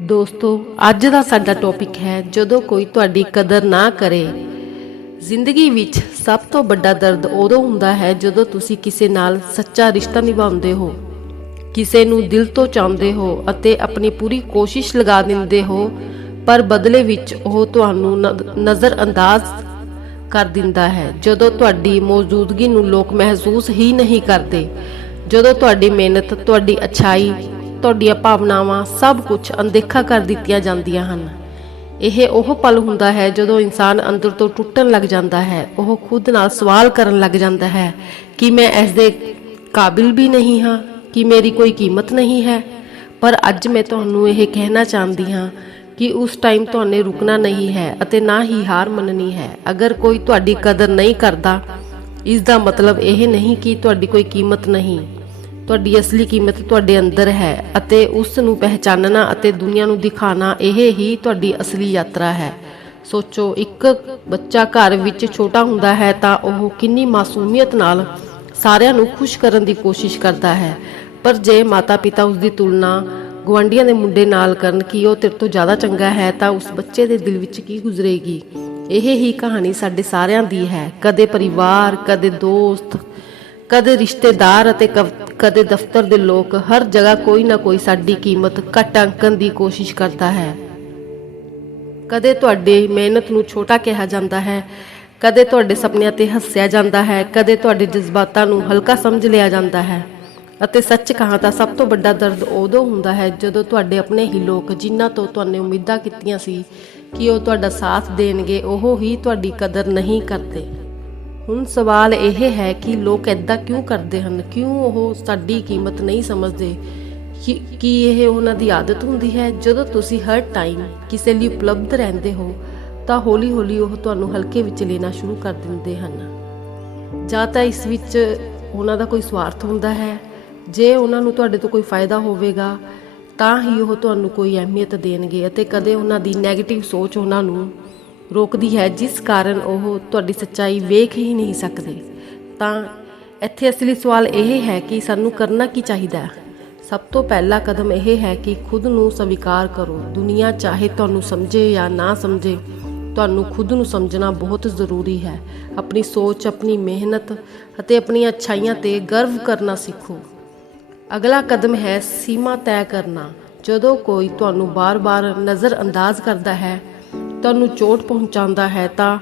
ਦੋਸਤੋ, ਅੱਜ ਦਾ ਸਾਡਾ ਟੌਪਿਕ ਹੈ ਜਦੋਂ ਕੋਈ ਤੁਹਾਡੀ ਕਦਰ ਨਾ ਕਰੇ। ਜ਼ਿੰਦਗੀ ਵਿੱਚ ਸਭ ਤੋਂ ਵੱਡਾ ਦਰਦ ਉਦੋਂ ਹੁੰਦਾ ਹੈ ਜਦੋਂ ਤੁਸੀਂ ਕਿਸੇ ਨਾਲ ਸੱਚਾ ਰਿਸ਼ਤਾ ਨਿਭਾਉਂਦੇ ਹੋ। ਕਿਸੇ ਨੂੰ ਦਿਲ ਤੋਂ ਚਾਹੁੰਦੇ ਹੋ ਅਤੇ ਆਪਣੀ ਪੂਰੀ ਕੋਸ਼ਿਸ਼ ਲਗਾ ਦਿੰਦੇ ਹੋ, ਪਰ ਬਦਲੇ ਵਿੱਚ ਉਹ ਤੁਹਾਨੂੰ ਨ- ਨਜ਼ਰ ਅੰਦਾਜ਼ ਕਰ ਦਿੰਦਾ ਹੈ। ਜਦੋਂ ਤੁਹਾਡੀ ਮੌਜੂਦਗੀ ਨੂੰ ਲੋਕ ਮਹਿਸੂਸ ਹੀ ਨਹੀਂ ਕਰਦੇ, ਜਦੋਂ ਤੁਹਾਡੀ ਮਿਹਨਤ, ਤੁਹਾਡੀ ਅਛਾਈ ਤੁਹਾਡੀਆਂ ਭਾਵਨਾਵਾਂ ਸਭ ਕੁਝ ਅਣਦੇਖਾ ਕਰ ਦਿੱਤੀਆਂ ਜਾਂਦੀਆਂ ਹਨ। ਇਹ ਉਹ ਪਲ ਹੁੰਦਾ ਹੈ ਜਦੋਂ ਇਨਸਾਨ ਅੰਦਰ ਤੋਂ ਟੁੱਟਣ ਲੱਗ ਜਾਂਦਾ ਹੈ। ਉਹ ਖੁਦ ਨਾਲ ਸਵਾਲ ਕਰਨ ਲੱਗ ਜਾਂਦਾ ਹੈ ਕਿ ਮੈਂ ਇਸ ਦੇ ਕਾਬਿਲ ਵੀ ਨਹੀਂ ਹਾਂ, ਕਿ ਮੇਰੀ ਕੋਈ ਕੀਮਤ ਨਹੀਂ ਹੈ। ਪਰ ਅੱਜ ਮੈਂ ਤੁਹਾਨੂੰ ਇਹ ਕਹਿਣਾ ਚਾਹੁੰਦੀ ਹਾਂ ਕਿ ਉਸ ਟਾਈਮ ਤੁਹਾਨੂੰ ਰੁਕਣਾ ਨਹੀਂ ਹੈ ਅਤੇ ਨਾ ਹੀ ਹਾਰ ਮੰਨਣੀ ਹੈ। ਅਗਰ ਕੋਈ ਤੁਹਾਡੀ ਕਦਰ ਨਹੀਂ ਕਰਦਾ, ਇਸ ਦਾ ਮਤਲਬ ਇਹ ਨਹੀਂ ਕਿ ਤੁਹਾਡੀ ਕੋਈ ਕੀਮਤ ਨਹੀਂ। ਤੁਹਾਡੀ ਅਸਲੀ ਕੀਮਤ ਤੁਹਾਡੇ ਅੰਦਰ ਹੈ ਅਤੇ ਉਸ ਨੂੰ ਪਹਿਚਾਨਣਾ ਅਤੇ ਦੁਨੀਆ ਨੂੰ ਦਿਖਾਣਾ ਇਹ ਹੀ ਤੁਹਾਡੀ ਅਸਲੀ ਯਾਤਰਾ ਹੈ। ਸੋਚੋ, ਇੱਕ ਬੱਚਾ ਘਰ ਵਿੱਚ ਛੋਟਾ ਹੁੰਦਾ ਹੈ ਤਾਂ ਉਹ ਕਿੰਨੀ ਮਾਸੂਮੀਅਤ ਨਾਲ ਸਾਰਿਆਂ ਨੂੰ ਖੁਸ਼ ਕਰਨ ਦੀ ਕੋਸ਼ਿਸ਼ ਕਰਦਾ ਹੈ। ਪਰ ਜੇ ਮਾਤਾ-ਪਿਤਾ ਉਸ ਦੀ ਤੁਲਨਾ ਗੁਆਂਢੀਆਂ ਦੇ ਮੁੰਡੇ ਨਾਲ ਕਰਨ ਕਿ ਉਹ ਤੇਰੇ ਤੋਂ ਜ਼ਿਆਦਾ ਚੰਗਾ ਹੈ ਤਾਂ ਉਸ ਬੱਚੇ ਦੇ ਦਿਲ ਵਿੱਚ ਕੀ ਗੁਜ਼ਰੇਗੀ? ਇਹ ਹੀ ਕਹਾਣੀ ਸਾਡੇ ਸਾਰਿਆਂ ਦੀ ਹੈ। ਕਦੇ ਪਰਿਵਾਰ, ਕਦੇ ਦੋਸਤ, ਕਦੇ ਰਿਸ਼ਤੇਦਾਰ ਅਤੇ ਕਵ- ਕਦੇ ਦਫ਼ਤਰ ਦੇ ਲੋਕ ਹਰ ਜਗ੍ਹਾ ਕੋਈ ਨਾ ਕੋਈ ਸਾਡੀ ਕੀਮਤ ਘੱਟ ਅੰਕਣ ਦੀ ਕੋਸ਼ਿਸ਼ ਕਰਦਾ ਹੈ। ਕਦੇ ਤੁਹਾਡੀ ਮਿਹਨਤ ਨੂੰ ਛੋਟਾ ਕਿਹਾ ਜਾਂਦਾ ਹੈ, ਕਦੇ ਤੁਹਾਡੇ ਸੁਪਨਿਆਂ ਤੇ ਹੱਸਿਆ ਜਾਂਦਾ ਹੈ, ਕਦੇ ਤੁਹਾਡੇ ਜਜ਼ਬਾਤਾਂ ਨੂੰ ਹਲਕਾ ਸਮਝ ਲਿਆ ਜਾਂਦਾ ਹੈ। ਅਤੇ ਸੱਚ ਕਹਾਂ ਤਾਂ ਸਭ ਤੋਂ ਵੱਡਾ ਦਰਦ ਉਦੋਂ ਹੁੰਦਾ ਹੈ ਜਦੋਂ ਤੁਹਾਡੇ ਆਪਣੇ ਹੀ ਲੋਕ ਜਿਨ੍ਹਾਂ ਤੋਂ ਤੁਹਾਨੂੰ ਉਮੀਦਾਂ ਕੀਤੀਆਂ ਸੀ ਕਿ ਉਹ ਤੁਹਾਡਾ ਸਾਥ ਦੇਣਗੇ, ਉਹ ਹੀ ਤੁਹਾਡੀ ਕਦਰ ਨਹੀਂ ਕਰਦੇ। ਹੁਣ ਸਵਾਲ ਇਹ ਹੈ ਕਿ ਲੋਕ ਐਦਾਂ ਕਿਉਂ ਕਰਦੇ ਹਨ? ਕਿਉਂ ਉਹ ਸਾਡੀ ਕੀਮਤ ਨਹੀਂ ਸਮਝਦੇ? ਕਿ, ਕੀ ਇਹ ਉਹਨਾਂ ਦੀ ਆਦਤ ਹੁੰਦੀ ਹੈ? ਜਦੋਂ ਤੁਸੀਂ ਹਰ ਟਾਈਮ ਕਿਸੇ ਲਈ ਉਪਲਬਧ ਰਹਿੰਦੇ ਹੋ, ਤਾਂ ਹੌਲੀ-ਹੌਲੀ ਉਹ ਤੁਹਾਨੂੰ ਹਲਕੇ ਵਿੱਚ ਲੈਣਾ ਸ਼ੁਰੂ ਕਰ ਦਿੰਦੇ ਹਨ। ਜਾਂ ਤਾਂ ਇਸ ਵਿੱਚ ਉਹਨਾਂ ਦਾ ਕੋਈ ਸਵਾਰਥ ਹੁੰਦਾ ਹੈ। ਜੇ ਉਹਨਾਂ ਨੂੰ ਤੁਹਾਡੇ ਤੋਂ ਕੋਈ ਫਾਇਦਾ ਹੋਵੇਗਾ, ਤਾਂ ਹੀ ਉਹ ਤੁਹਾਨੂੰ ਕੋਈ ਅਹਿਮੀਅਤ ਦੇਣਗੇ ਅਤੇ ਕਦੇ ਉਹਨਾਂ ਦੀ 네ਗੇਟਿਵ ਸੋਚ ਉਹਨਾਂ ਨੂੰ ਰੋਕਦੀ ਹੈ, ਜਿਸ ਕਾਰਨ ਉਹ ਤੁਹਾਡੀ ਸੱਚਾਈ ਵੇਖ ਹੀ ਨਹੀਂ ਸਕਦੇ। ਤਾਂ ਇੱਥੇ ਅਸਲੀ ਸਵਾਲ ਇਹ ਹੈ ਕਿ ਸਾਨੂੰ ਕਰਨਾ ਕੀ ਚਾਹੀਦਾ ਹੈ? ਸਭ ਤੋਂ ਪਹਿਲਾ ਕਦਮ ਇਹ ਹੈ ਕਿ ਖੁਦ ਨੂੰ ਸਵੀਕਾਰ ਕਰੋ। ਦੁਨੀਆ ਚਾਹੇ ਤੁਹਾਨੂੰ ਸਮਝੇ ਜਾਂ ਨਾ ਸਮਝੇ, ਤੁਹਾਨੂੰ ਖੁਦ ਨੂੰ ਸਮਝਣਾ ਬਹੁਤ ਜ਼ਰੂਰੀ ਹੈ। ਆਪਣੀ ਸੋਚ, ਆਪਣੀ ਮਿਹਨਤ ਅਤੇ ਆਪਣੀਆਂ ਅੱਛਾਈਆਂ ਤੇ ਗਰਵ ਕਰਨਾ ਸਿੱਖੋ। ਅਗਲਾ ਕਦਮ ਹੈ ਸੀਮਾ ਤੈਅ ਕਰਨਾ। ਜਦੋਂ ਕੋਈ ਤੁਹਾਨੂੰ ਬਾਰ-ਬਾਰ ਨਜ਼ਰ ਅੰਦਾਜ਼ ਕਰਦਾ ਹੈ ਤੁਹਾਨੂੰ ਚੋਟ ਪਹੁੰਚਾਉਂਦਾ ਹੈ ਤਾਂ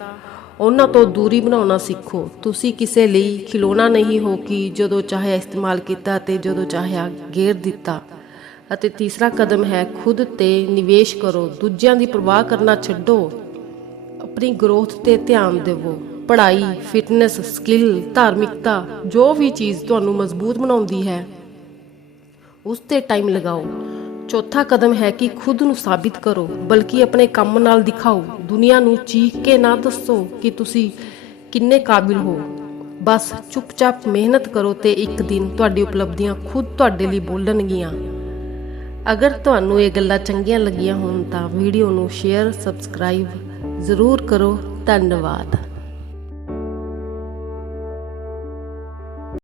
ਉਹਨਾਂ ਤੋਂ ਦੂਰੀ ਬਣਾਉਣਾ ਸਿੱਖੋ। ਤੁਸੀਂ ਕਿਸੇ ਲਈ ਖਿਲੌਣਾ ਨਹੀਂ ਹੋ ਕਿ ਜਦੋਂ ਚਾਹਿਆ ਇਸਤੇਮਾਲ ਕੀਤਾ ਤੇ ਜਦੋਂ ਚਾਹਿਆ ਗੇਰ ਦਿੱਤਾ। ਅਤੇ ਤੀਸਰਾ ਕਦਮ ਹੈ ਖੁਦ ਤੇ ਨਿਵੇਸ਼ ਕਰੋ। ਦੂਜਿਆਂ ਦੀ ਪਰਵਾਹ ਕਰਨਾ ਛੱਡੋ। ਆਪਣੀ ਗਰੋਥ ਤੇ ਧਿਆਨ ਦੇਵੋ। ਪੜ੍ਹਾਈ, ਫਿਟਨੈਸ, ਸਕਿੱਲ, ਧਾਰਮਿਕਤਾ, ਜੋ ਵੀ ਚੀਜ਼ ਤੁਹਾਨੂੰ ਮਜ਼ਬੂਤ ਬਣਾਉਂਦੀ ਹੈ, ਉਸ ਤੇ ਟਾਈਮ ਲਗਾਓ। ਚੌਥਾ ਕਦਮ ਹੈ ਕਿ ਖੁਦ ਨੂੰ ਸਾਬਿਤ ਕਰੋ, ਬਲਕਿ ਆਪਣੇ ਕੰਮ ਨਾਲ ਦਿਖਾਓ। ਦੁਨੀਆ ਨੂੰ ਚੀਖ ਕੇ ਨਾ ਦੱਸੋ ਕਿ ਤੁਸੀਂ ਕਿੰਨੇ ਕਾਬਿਲ ਹੋ। ਬਸ ਚੁੱਪਚਾਪ ਮਿਹਨਤ ਕਰੋ ਤੇ ਇੱਕ ਦਿਨ ਤੁਹਾਡੀ ਉਪਲਬਧੀਆਂ ਖੁਦ ਤੁਹਾਡੇ ਲਈ ਬੋਲਣਗੀਆਂ। ਅਗਰ ਤੁਹਾਨੂੰ ਇਹ ਗੱਲਾਂ ਚੰਗੀਆਂ ਲੱਗੀਆਂ ਹੋਣ ਤਾਂ ਵੀਡੀਓ ਨੂੰ ਸ਼ੇਅਰ, ਸਬਸਕ੍ਰਾਈਬ ਜ਼ਰੂਰ ਕਰੋ। ਧੰਨਵਾਦ।